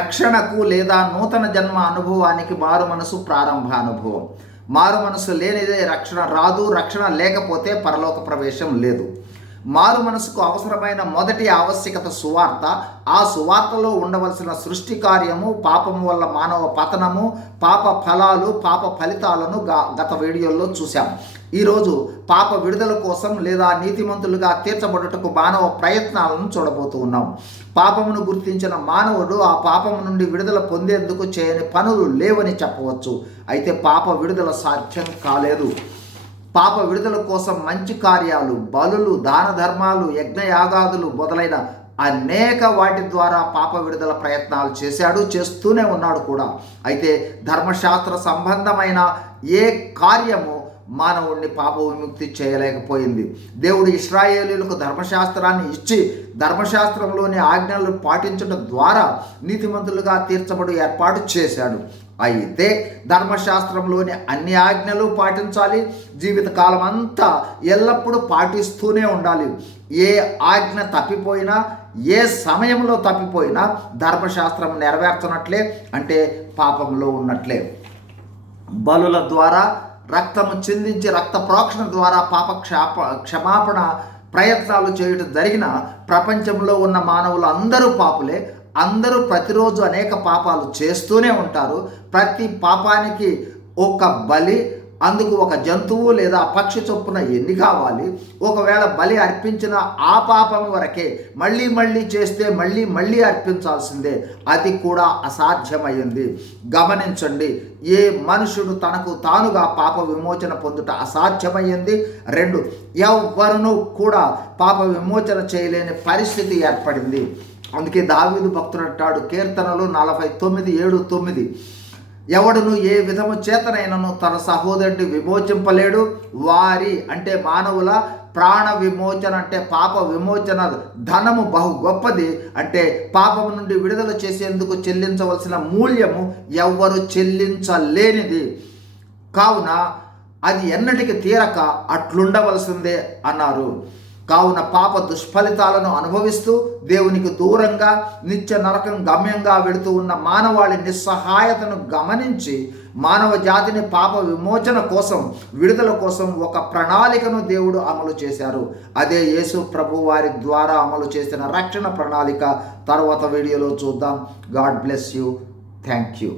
రక్షణకు లేదా నూతన జన్మ అనుభవానికి మారు మనసు ప్రారంభ అనుభవం. మారు మనసు లేనిదే రక్షణ రాదు రక్షణ లేకపోతే పరలోక ప్రవేశం లేదు. మారు మనసుకు అవసరమైన మొదటి ఆవశ్యకత సువార్త. ఆ సువార్తలో ఉండవలసిన సృష్టి కార్యము పాపము వల్ల మానవ పతనము పాప ఫలాలు పాప ఫలితాలను గత వీడియోల్లో చూశాం. ఈరోజు పాప విడుదల కోసం లేదా నీతిమంతులుగా తీర్చబడుటకు మానవ ప్రయత్నాలను చూడబోతూ ఉన్నాం. పాపమును గుర్తించిన మానవుడు ఆ పాపము నుండి విడుదల పొందేందుకు చేయని పనులు లేవని చెప్పవచ్చు. అయితే పాప విడుదల సాధ్యం కాలేదు. పాప విడుదల కోసం మంచి కార్యాలు బలులు దాన ధర్మాలు యజ్ఞయాగాదులు మొదలైన అనేక వాటి ద్వారా పాప విడుదల ప్రయత్నాలు చేశాడు చేస్తూనే ఉన్నాడు కూడా. అయితే ధర్మశాస్త్ర సంబంధమైన ఏ కార్యము మానవుణ్ణి పాప విముక్తి చేయలేకపోయింది. దేవుడు ఇస్రాయేలీలకు ధర్మశాస్త్రాన్ని ఇచ్చి ధర్మశాస్త్రంలోని ఆజ్ఞలు పాటించడం ద్వారా నీతిమంతులుగా తీర్చబడి ఏర్పాటు చేశాడు. అయితే ధర్మశాస్త్రంలోని అన్ని ఆజ్ఞలు పాటించాలి. జీవితకాలం అంతా ఎల్లప్పుడూ పాటిస్తూనే ఉండాలి. ఏ ఆజ్ఞ తప్పిపోయినా ఏ సమయంలో తప్పిపోయినా ధర్మశాస్త్రం నెరవేర్చనట్లే అంటే పాపంలో ఉన్నట్లే. బలుల ద్వారా రక్తము చిందించి రక్త ప్రోక్షణ ద్వారా పాప క్షాప క్షమాపణ ప్రయత్నాలు చేయడం జరిగిన ప్రపంచంలో ఉన్న మానవులు అందరూ పాపులే. అందరూ ప్రతిరోజు అనేక పాపాలు చేస్తూనే ఉంటారు. ప్రతి పాపానికి ఒక బలి అందుకు ఒక జంతువు లేదా పక్షి చొప్పున ఎన్ని కావాలి? ఒకవేళ బలి అర్పించిన ఆ పాపం వరకే మళ్ళీ మళ్ళీ చేస్తే మళ్ళీ మళ్ళీ అర్పించాల్సిందే. అది కూడా అసాధ్యమైంది. గమనించండి ఏ మనుషుడు తనకు తానుగా పాప విమోచన పొందుట అసాధ్యమైంది? రెండు ఎవ్వరును కూడా పాప విమోచన చేయలేని పరిస్థితి ఏర్పడింది. అందుకే దావీదు భక్తుడు అంటాడు కీర్తనలు నలభై తొమ్మిది ఏడు తొమ్మిది. ఎవడును ఏ విధము చేతనైనను తన సహోదరుడిని విమోచింపలేడు. వారి అంటే మానవుల ప్రాణ విమోచన అంటే పాప విమోచన ధనము బహు గొప్పది అంటే పాపము నుండి విడుదల చేసేందుకు చెల్లించవలసిన మూల్యము ఎవ్వరు చెల్లించలేనిది. కావున అది ఎన్నటికి తీరక అట్లుండవలసిందే అన్నారు. కావున పాప దుష్ఫలితాలను అనుభవిస్తూ దేవునికి దూరంగా నిత్య నరకం గమ్యంగా వెళుతూ ఉన్న మానవాళి నిస్సహాయతను గమనించి మానవ జాతిని పాప విమోచన కోసం విడుదల కోసం ఒక ప్రణాళికను దేవుడు అమలు చేశారు. అదే యేసు ప్రభు వారి ద్వారా అమలు చేసిన రక్షణ ప్రణాళిక. తర్వాత వీడియోలో చూద్దాం. God bless you. Thank you.